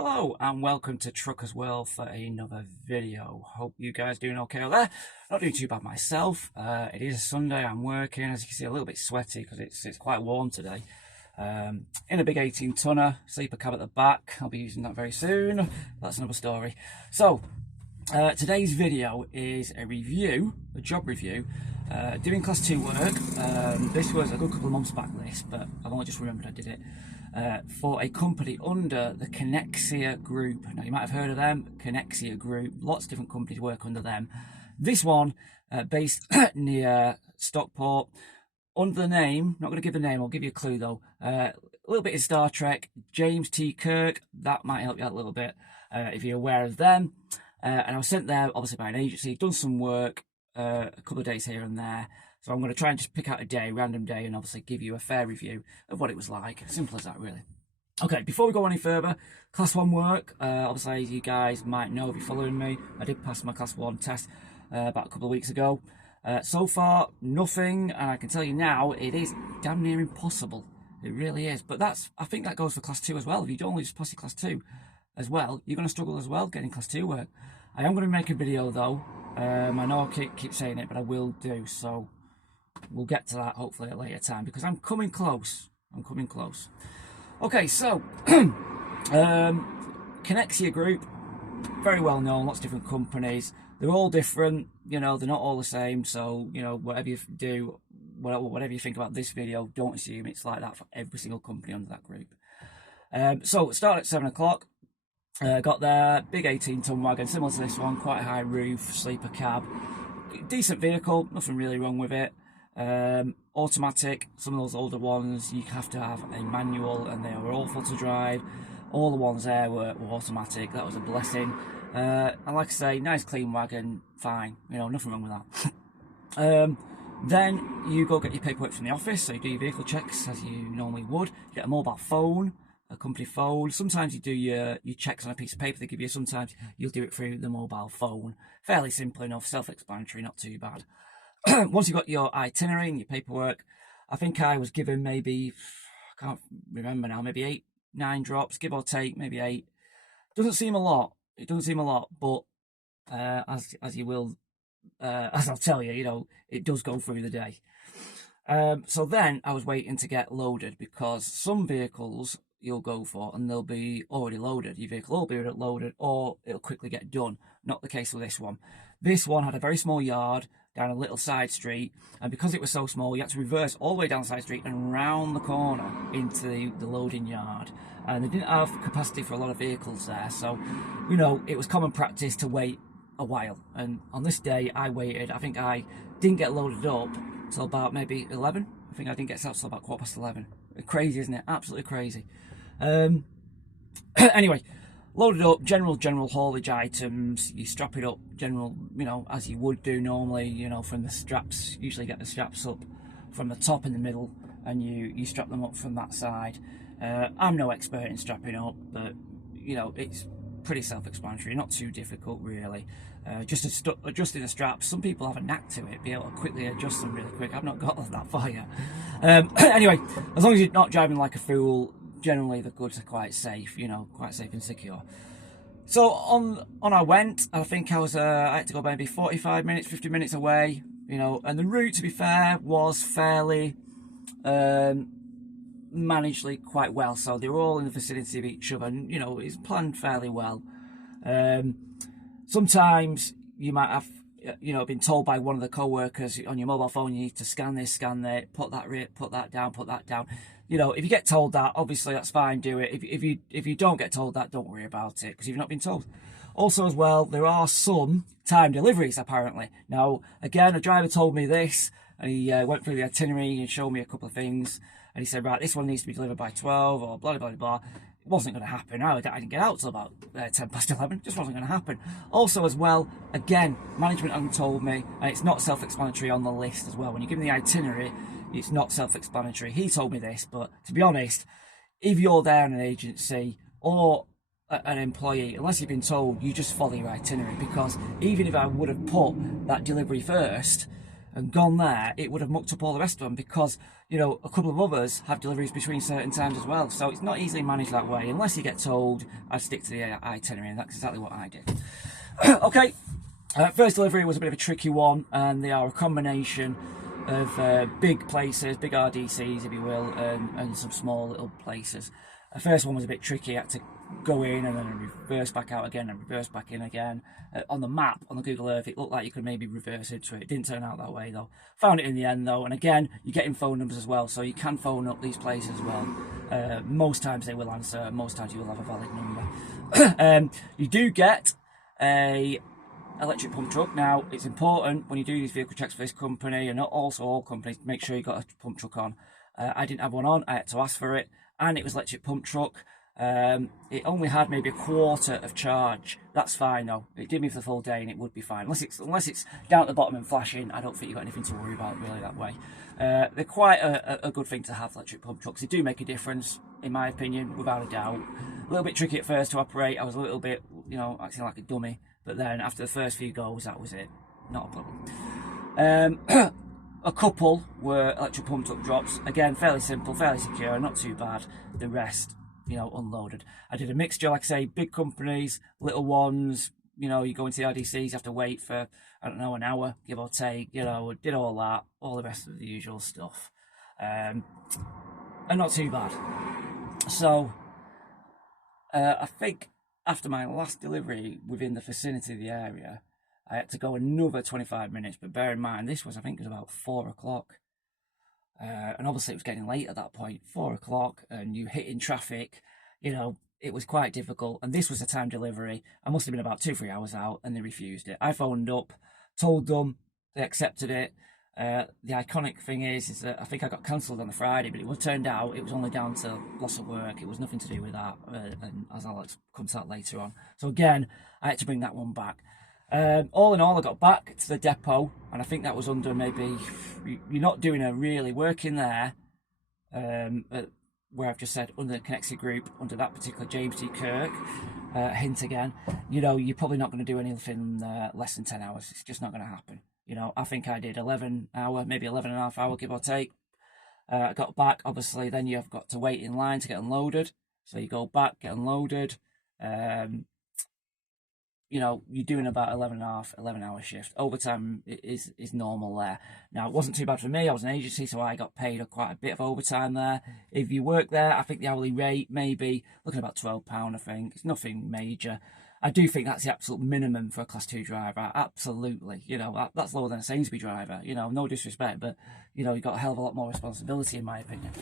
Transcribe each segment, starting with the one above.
Hello and welcome to Truckers World for another video. Hope you guys doing okay out there. Not doing too bad myself. It is a Sunday, I'm working, as you can see, a little bit sweaty because it's quite warm today. In a big 18 tonner, sleeper cab at the back. I'll be using that very soon. That's another story. So today's video is a job review, doing class 2 work. This was a good couple of months back, but I've only just remembered I did it. For a company under the Kinaxia group. Now you might have heard of them, Kinaxia group, lots of different companies work under them. This one based near Stockport, under the name, not going to give the name, I'll give you a clue though, a little bit in Star Trek, James T. Kirk, that might help you out a little bit if you're aware of them. And I was sent there obviously by an agency, done some work, a couple of days here and there. So I'm going to try and just pick out a day, random day, and obviously give you a fair review of what it was like. Simple as that, really. Okay, before we go any further, Class 1 work. Obviously, as you guys might know if you're following me, I did pass my Class 1 test about a couple of weeks ago. So far, nothing, and I can tell you now, it is damn near impossible. It really is. But I think that goes for Class 2 as well. If you don't only just pass your Class 2 as well, you're going to struggle as well getting Class 2 work. I am going to make a video, though. I know I keep saying it, but I will do, so we'll get to that hopefully at a later time because I'm coming close. Okay, so Kinaxia Group, very well known, lots of different companies. They're all different, you know, they're not all the same. So, you know, whatever you do, whatever you think about this video, don't assume it's like that for every single company under that group. So it started at 7 o'clock. Got there, big 18-ton wagon, similar to this one, quite a high roof, sleeper cab. Decent vehicle, nothing really wrong with it. Automatic, some of those older ones you have to have a manual and they were awful to drive. All the ones there were automatic, that was a blessing. And like I say, nice clean wagon, fine, you know, nothing wrong with that. Then you go get your paperwork from the office, so you do your vehicle checks as you normally would. You get a mobile phone, a company phone. Sometimes you do your checks on a piece of paper they give you, sometimes you'll do it through the mobile phone. Fairly simple enough, self-explanatory, not too bad. Once you got your itinerary and your paperwork, I think I was given maybe, I can't remember now, maybe 8, 9 drops, give or take, maybe 8. Doesn't seem a lot. It doesn't seem a lot, but as you will, as I'll tell you, you know, it does go through the day. So then I was waiting to get loaded because some vehicles you'll go for and they'll be already loaded. Your vehicle will be loaded or it'll quickly get done. Not the case with this one. This one had a very small yard down a little side street, and because it was so small you had to reverse all the way down the side street and round the corner into the loading yard, and they didn't have capacity for a lot of vehicles there, so you know it was common practice to wait a while. And on this day I waited. I think I didn't get loaded up till about maybe 11. I think I didn't get out till about 11:15. Crazy, isn't it? Absolutely crazy. Anyway, loaded up, general haulage items. You strap it up, general, you know, as you would do normally, you know, from the straps. Usually get the straps up from the top in the middle, and you strap them up from that side. I'm no expert in strapping up, but you know, it's pretty self-explanatory, not too difficult really. Just adjusting the straps. Some people have a knack to it, be able to quickly adjust them really quick. I've not got that far yet. Anyway, as long as you're not driving like a fool, generally the goods are quite safe, you know, quite safe and secure. So on I went. I think I had to go maybe 45 minutes, 50 minutes away, you know, and the route, to be fair, was fairly managed quite well. So they were all in the vicinity of each other, and you know, it's planned fairly well. Sometimes you might have, you know, been told by one of the co-workers on your mobile phone, you need to scan this, scan that, put that down. You know, if you get told that, obviously that's fine, do it. If you don't get told that, don't worry about it, because you've not been told. Also as well, there are some time deliveries apparently. Now, again, a driver told me this, and he went through the itinerary and showed me a couple of things, and he said, right, this one needs to be delivered by 12 or blah, blah, blah, blah. It wasn't going to happen. I didn't get out till about 11:10. Just wasn't going to happen. Also as well, again, management hadn't told me, and it's not self-explanatory on the list as well. When you give them the itinerary, it's not self-explanatory. He told me this, but to be honest, if you're there in an agency or an employee, unless you've been told, you just follow your itinerary, because even if I would have put that delivery first, and gone there, it would have mucked up all the rest of them, because, you know, a couple of others have deliveries between certain times as well. So it's not easily managed that way. Unless you get told, I'd stick to the itinerary, and that's exactly what I did. Okay, first delivery was a bit of a tricky one, and they are a combination of big places, big RDCs if you will, and some small little places. The first one was a bit tricky. I had to go in and then reverse back out again and reverse back in again. On the map, on the Google Earth, it looked like you could maybe reverse into it. It didn't turn out that way though. Found it in the end though, and again, you're getting phone numbers as well, so you can phone up these places as well. Most times they will answer, most times you will have a valid number. You do get a electric pump truck. Now, it's important when you do these vehicle checks for this company, and not also all companies, make sure you got a pump truck on. I didn't have one on, I had to ask for it, and it was electric pump truck. It only had maybe a quarter of charge. That's fine though. It did me for the full day and it would be fine. Unless it's down at the bottom and flashing, I don't think you've got anything to worry about really that way. They're quite a good thing to have, electric pump trucks. They do make a difference, in my opinion, without a doubt. A little bit tricky at first to operate. I was a little bit, you know, acting like a dummy. But then after the first few goes, that was it. Not a problem. A couple were electric pump truck drops. Again, fairly simple, fairly secure, not too bad. The rest, you know, unloaded. I did a mixture, like I say, big companies, little ones. You know, you go into the RDCs, you have to wait for, I don't know, an hour, give or take. You know, did all that, all the rest of the usual stuff. And not too bad. So, I think after my last delivery within the vicinity of the area, I had to go another 25 minutes, but bear in mind, this was, I think it was about 4 o'clock. And obviously it was getting late at that point, 4 o'clock, and you hitting traffic, you know, it was quite difficult. And this was a time delivery. I must have been about 2-3 hours out, and they refused it. I phoned up, told them, they accepted it. The iconic thing is that I think I got cancelled on the Friday, but it turned out it was only down to loss of work. It was nothing to do with that, and as I'll come to that later on. So again, I had to bring that one back. All in all, I got back to the depot, and I think that was under maybe, you're not doing a really working there, where I've just said under the Kinaxia group, under that particular James D. Kirk, hint again, you know, you're probably not going to do anything less than 10 hours. It's just not going to happen. You know, I think I did 11 hour, maybe 11 and a half hour, give or take. I got back, obviously, then you've got to wait in line to get unloaded. So you go back, get unloaded. You know, you're doing about 11 hour shift. Overtime is normal there. Now, it wasn't too bad for me. I was an agency, so I got paid quite a bit of overtime there. If you work there, I think the hourly rate may be looking about £12, I think. It's nothing major. I do think that's the absolute minimum for a Class 2 driver. Absolutely. You know, that's lower than a Sainsbury driver. You know, no disrespect, but, you know, you've got a hell of a lot more responsibility, in my opinion.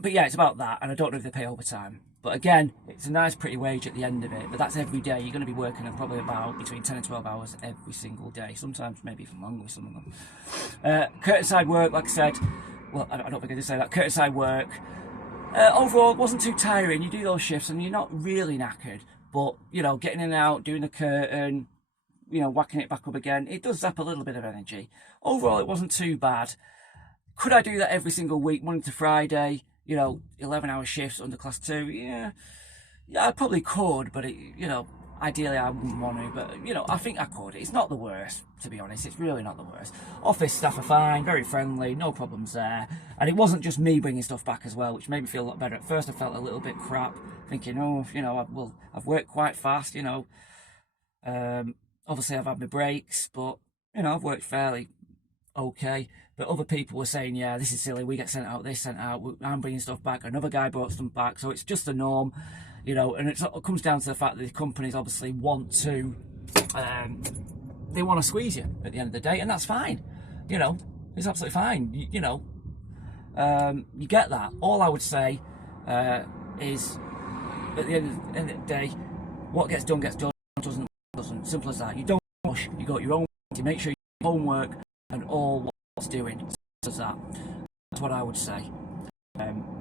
But yeah, it's about that, and I don't know if they pay overtime. But again, it's a nice pretty wage at the end of it, but that's every day. You're going to be working probably about between 10 and 12 hours every single day, sometimes maybe even longer with some of them. Curtainside work, like I said, well, I don't think I did say that. Curtainside work, overall, wasn't too tiring. You do those shifts and you're not really knackered, but, you know, getting in and out, doing the curtain, you know, whacking it back up again, it does zap a little bit of energy. Overall, it wasn't too bad. Could I do that every single week, Monday to Friday? You know, 11-hour shifts under Class 2, yeah, I probably could, but, you know, ideally I wouldn't want to, but, you know, I think I could. It's not the worst, to be honest. It's really not the worst. Office staff are fine, very friendly, no problems there. And it wasn't just me bringing stuff back as well, which made me feel a lot better. At first I felt a little bit crap, thinking, oh, you know, I've worked quite fast, you know. Obviously I've had my breaks, but, you know, I've worked fairly okay. But other people were saying, yeah, this is silly, we get sent out, this sent out, I'm bringing stuff back, another guy brought stuff back, so it's just the norm, you know. And it comes down to the fact that the companies obviously want to, they want to squeeze you at the end of the day, and that's fine, you know, it's absolutely fine, you know, you get that. All I would say is, at the end of the day, what gets done, doesn't, simple as that. You don't rush, you got your own, you make sure you do your homework and all what's doing, does that. That's what I would say, and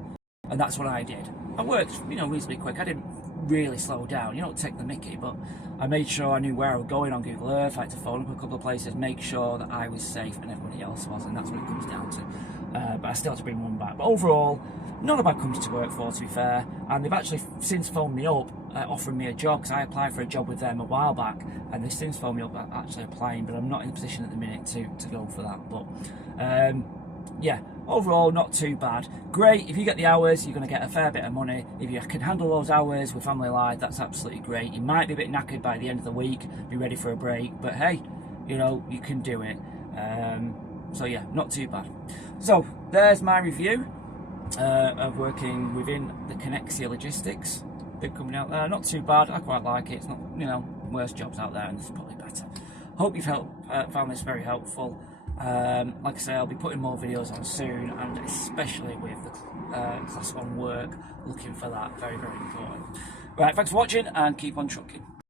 that's what I did. I worked, you know, reasonably quick. I didn't really slow down, you don't take the mickey, but I made sure I knew where I was going on Google Earth. I had to phone up a couple of places, make sure that I was safe and everybody else was, and that's what it comes down to. But I still had to bring one back. But overall, not a bad company to work for, to be fair, and they've actually since phoned me up offering me a job, because I applied for a job with them a while back, and they've since phoned me up actually applying, but I'm not in a position at the minute to go for that. But yeah, overall not too bad. Great, if you get the hours, you're going to get a fair bit of money. If you can handle those hours with family life, that's absolutely great. You might be a bit knackered by the end of the week, be ready for a break, but hey, you know, you can do it. So yeah, not too bad. So there's my review of working within the Kinaxia Logistics. Big company out there, not too bad. I quite like it. It's not, you know, worse jobs out there, and there's probably better. Hope you've found this very helpful. Like I say, I'll be putting more videos on soon, and especially with the Class 1 work, looking for that. Very, very important. Right, thanks for watching, and keep on trucking.